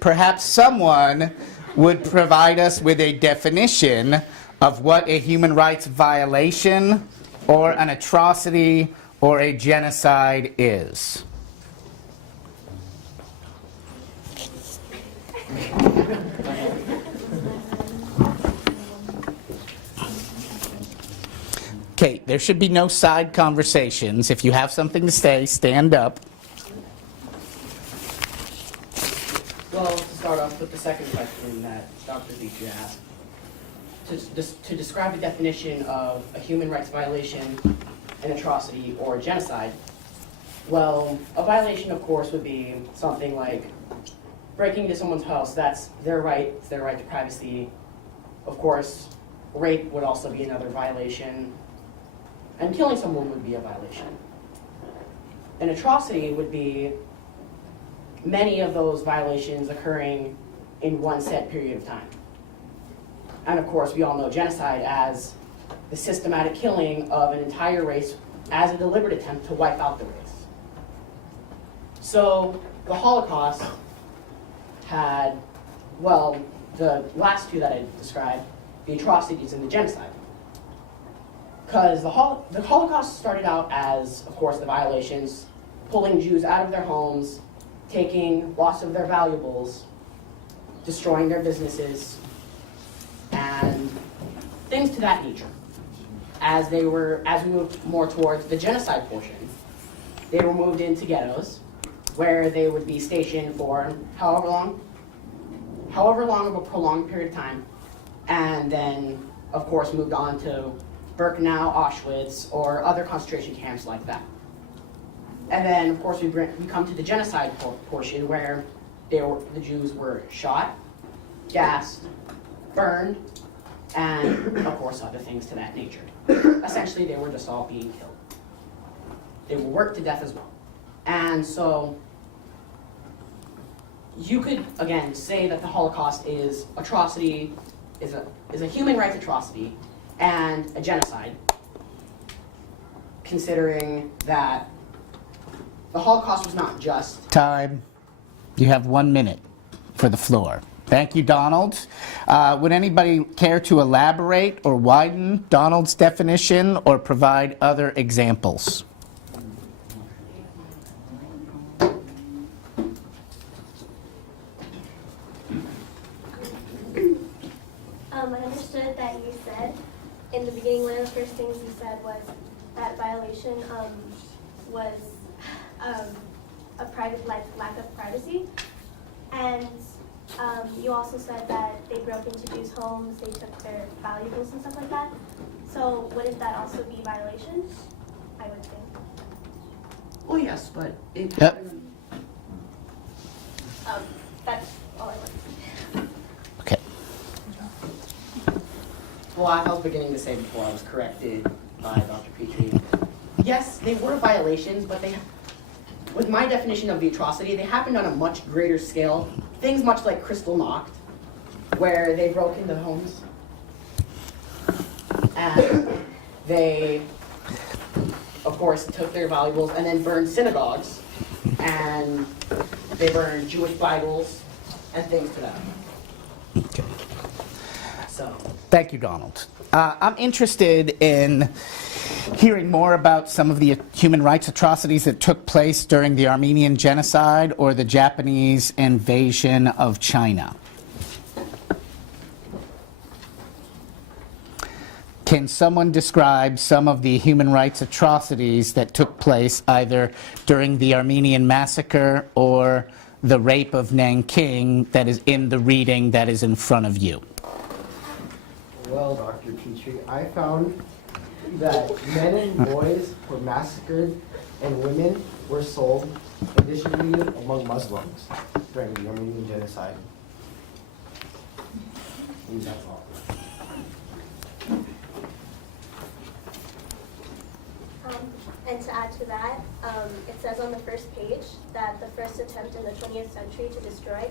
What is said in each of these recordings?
Perhaps someone would provide us with a definition of what a human rights violation or an atrocity or a genocide is. Okay, there should be no side conversations. If you have something to say, stand up. Well, to start off with the second question that Dr. Leach asked, to describe the definition of a human rights violation, an atrocity, or a genocide, well, a violation, of course, would be something like breaking into someone's house. That's their right. It's their right to privacy. Of course, rape would also be another violation. And killing someone would be a violation. An atrocity would be many of those violations occurring in one set period of time. And of course, we all know genocide as the systematic killing of an entire race as a deliberate attempt to wipe out the race. So the Holocaust had, well, the last two that I described, the atrocities and the genocide. Because the Holocaust started out as, of course, the violations, pulling Jews out of their homes, taking lots of their valuables, destroying their businesses, and things to that nature. As we moved more towards the genocide portion, they were moved into ghettos, where they would be stationed for however long of a prolonged period of time, and then, of course, moved on to Birkenau, Auschwitz, or other concentration camps like that. And then, of course, we come to the genocide portion, where the Jews were shot, gassed, burned, and, of course, other things to that nature. Essentially, they were just all being killed. They were worked to death as well. And so, you could, again, say that the Holocaust is a human rights atrocity and a genocide, considering that the Holocaust was not just... Time. You have 1 minute for the floor. Thank you, Donald. Would anybody care to elaborate or widen Donald's definition or provide other examples? I understood that you said in the beginning, one of the first things you said was that violation was a private life, lack of privacy. And you also said that they broke into Jews' homes, they took their valuables and stuff like that. So wouldn't that also be violation? I would think. Oh, yes, but it... Yep. That's all I wanted to say. Okay. Well, I was beginning to say before I was corrected by Dr. Petrie. Yes, they were violations, but with my definition of the atrocity, they happened on a much greater scale. Things much like Kristallnacht, where they broke into homes and they, of course, took their valuables and then burned synagogues, and they burned Jewish Bibles and things to that. Okay. So. Thank you, Donald. I'm interested in hearing more about some of the human rights atrocities that took place during the Armenian genocide or the Japanese invasion of China. Can someone describe some of the human rights atrocities that took place either during the Armenian massacre or the rape of Nanking that is in the reading that is in front of you? Well, Dr. Petrie, I found that men and boys were massacred and women were sold, additionally among Muslims, during the Armenian genocide. And that's all. And to add to that, it says on the first page that the first attempt in the 20th century to destroy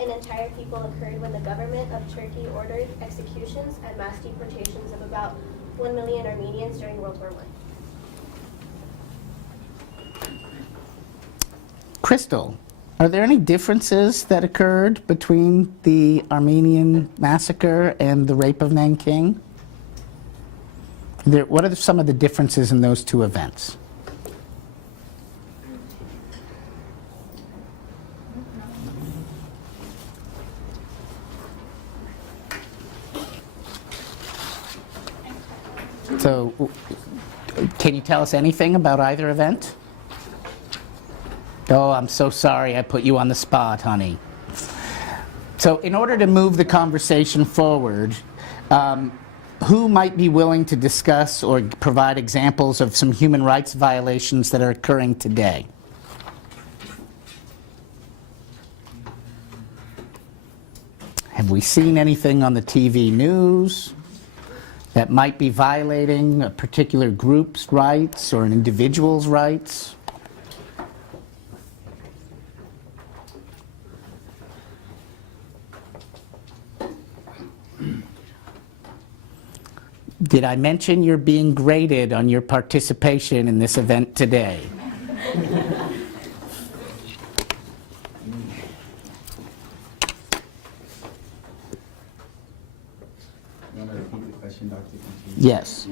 an entire people occurred when the government of Turkey ordered executions and mass deportations of about 1 million Armenians during World War I. Crystal, Are there any differences that occurred between the Armenian massacre and the rape of Nanking? What are some of the differences in those two events? So, can you tell us anything about either event? Oh, I'm so sorry I put you on the spot, honey. So, in order to move the conversation forward, who might be willing to discuss or provide examples of some human rights violations that are occurring today? Have we seen anything on the TV news that might be violating a particular group's rights or an individual's rights? Did I mention you're being graded on your participation in this event today? You want to repeat the question, Dr. Conti? Yes.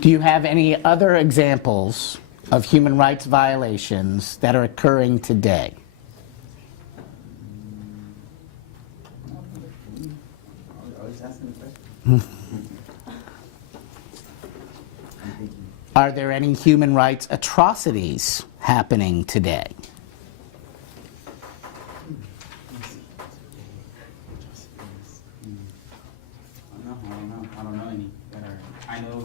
Do you have any other examples of human rights violations that are occurring today? I was asking the question. Are there any human rights atrocities happening today? I don't know any that are. I know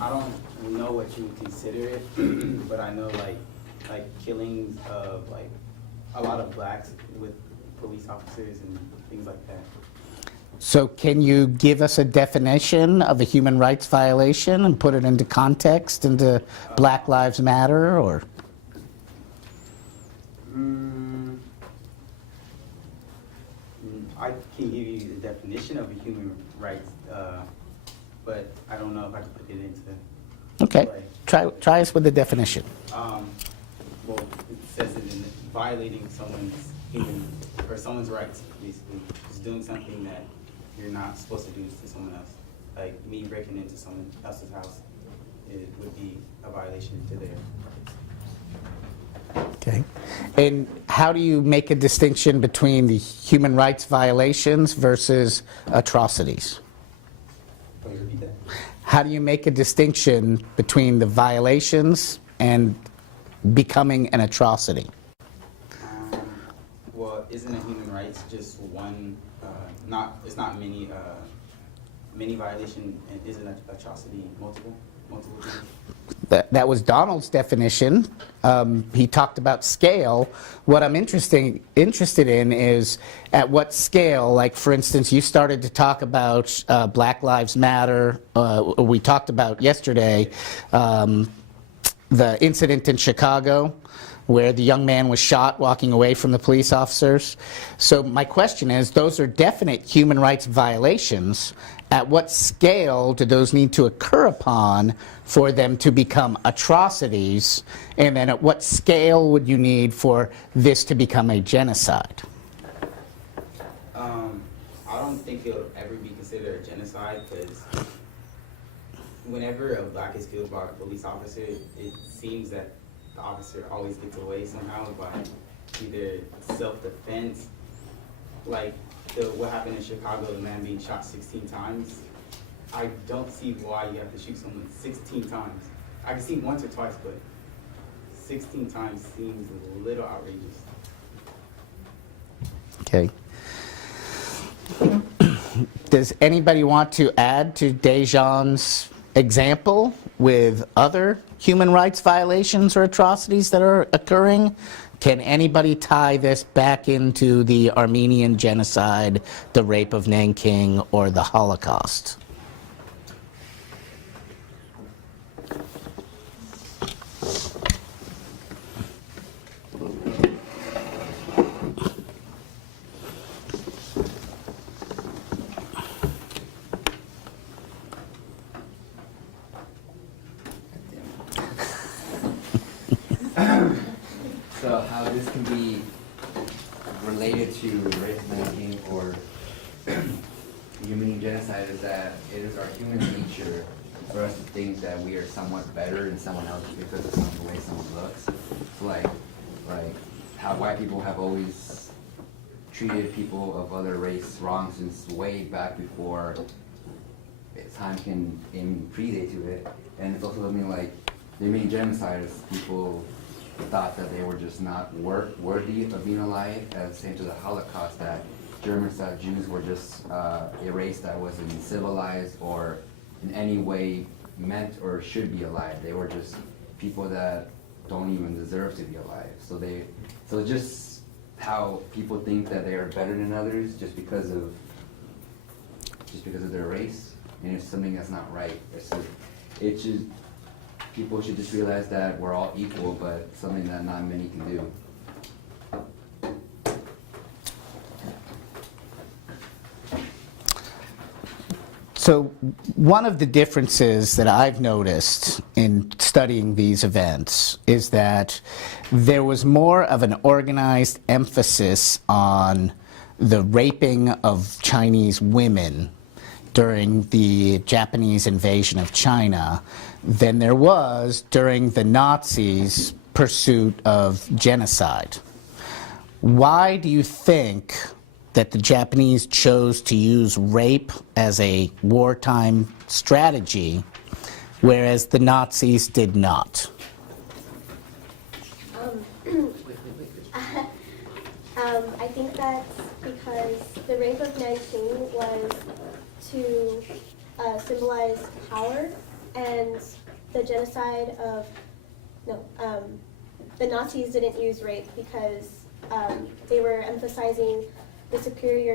I don't know what you would consider it, but I know like killings of like a lot of blacks with police officers and things like that. So can you give us a definition of a human rights violation and put it into context, into Black Lives Matter, or? I can give you the definition of a human rights, but I don't know if I can put it into Okay, play. try us with the definition. Well, it says it in violating someone's human or someone's rights, basically. Just doing something that you're not supposed to do to someone else. Like me breaking into someone else's house, it would be a violation to their rights. Okay. And how do you make a distinction between the human rights violations versus atrocities? Can you repeat that? How do you make a distinction between the violations and becoming an atrocity? Well, isn't a human rights just one? It's not many violation, and isn't an atrocity multiple things? That was Donald's definition. He talked about scale. What I'm interested in is at what scale, like for instance, you started to talk about Black Lives Matter. We talked about yesterday the incident in Chicago where the young man was shot walking away from the police officers. So my question is, those are definite human rights violations. At what scale do those need to occur upon for them to become atrocities? And then at what scale would you need for this to become a genocide? I don't think it'll ever be considered a genocide because whenever a black is killed by a police officer, it seems that the officer always gets away somehow by either self-defense, like what happened in Chicago, the man being shot 16 times. I don't see why you have to shoot someone 16 times. I can see once or twice, but 16 times seems a little outrageous. Okay. Does anybody want to add to Dejan's example with other human rights violations or atrocities that are occurring? Can anybody tie this back into the Armenian genocide, the rape of Nanking, or the Holocaust? So how this can be related to race making or human genocide is that it is our human nature for us to think that we are somewhat better than someone else because of some of the way someone looks. So like how white people have always treated people of other race wrong since way back before time can predate to it. And it's also something like the Armenian genocide is people thought that they were just not worthy of being alive, as same to the Holocaust, that Germans thought Jews were just a race that wasn't civilized or in any way meant or should be alive. They were just people that don't even deserve to be alive. So just how people think that they are better than others just because of their race, and it's something that's not right. People should just realize that we're all equal, but something that not many can do. So one of the differences that I've noticed in studying these events is that there was more of an organized emphasis on the raping of Chinese women during the Japanese invasion of China than there was during the Nazis' pursuit of genocide. Why do you think that the Japanese chose to use rape as a wartime strategy, whereas the Nazis did not? I think that's because the rape of Nanking was to symbolize power, and the genocide of, the Nazis didn't use rape because they were emphasizing the superior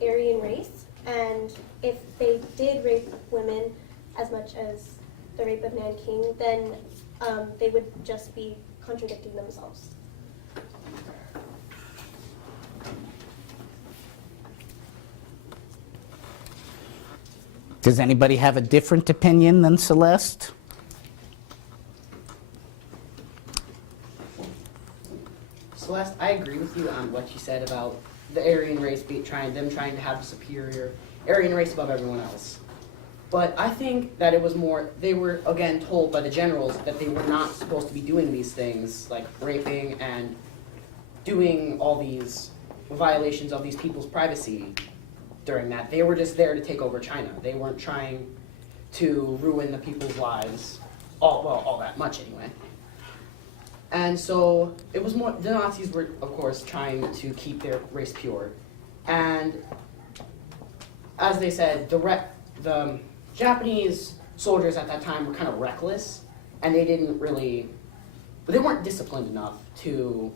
Aryan race, and if they did rape women as much as the rape of Nanking, then they would just be contradicting themselves. Does anybody have a different opinion than Celeste? Celeste, I agree with you on what you said about the Aryan race trying to have a superior Aryan race above everyone else. But I think that it was more, they were again told by the generals that they were not supposed to be doing these things, like raping and doing all these violations of these people's privacy during that. They were just there to take over China. They weren't trying to ruin the people's lives all that much anyway. And so it was more, the Nazis were, of course, trying to keep their race pure. And as they said, the Japanese soldiers at that time were kind of reckless, and they weren't disciplined enough to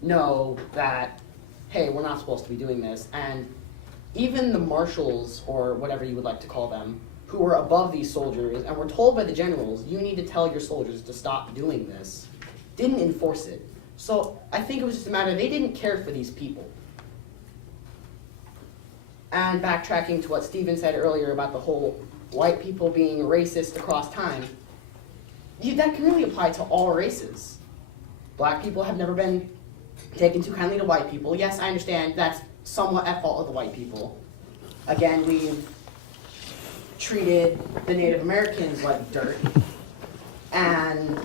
know that, hey, we're not supposed to be doing this. And even the marshals, or whatever you would like to call them, who were above these soldiers and were told by the generals, you need to tell your soldiers to stop doing this, didn't enforce it. So I think it was just a matter, they didn't care for these people. And backtracking to what Stephen said earlier about the whole white people being racist across time, that can really apply to all races. Black people have never been taken too kindly to white people. Yes, I understand that's somewhat at fault of the white people. Again, we've treated the Native Americans like dirt, and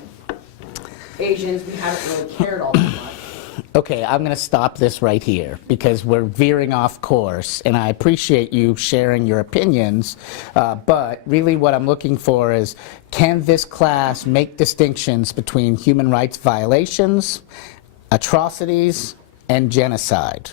Asians, we haven't really cared all that much. Okay, I'm going to stop this right here because we're veering off course, and I appreciate you sharing your opinions, but really what I'm looking for is, can this class make distinctions between human rights violations, atrocities, and genocide?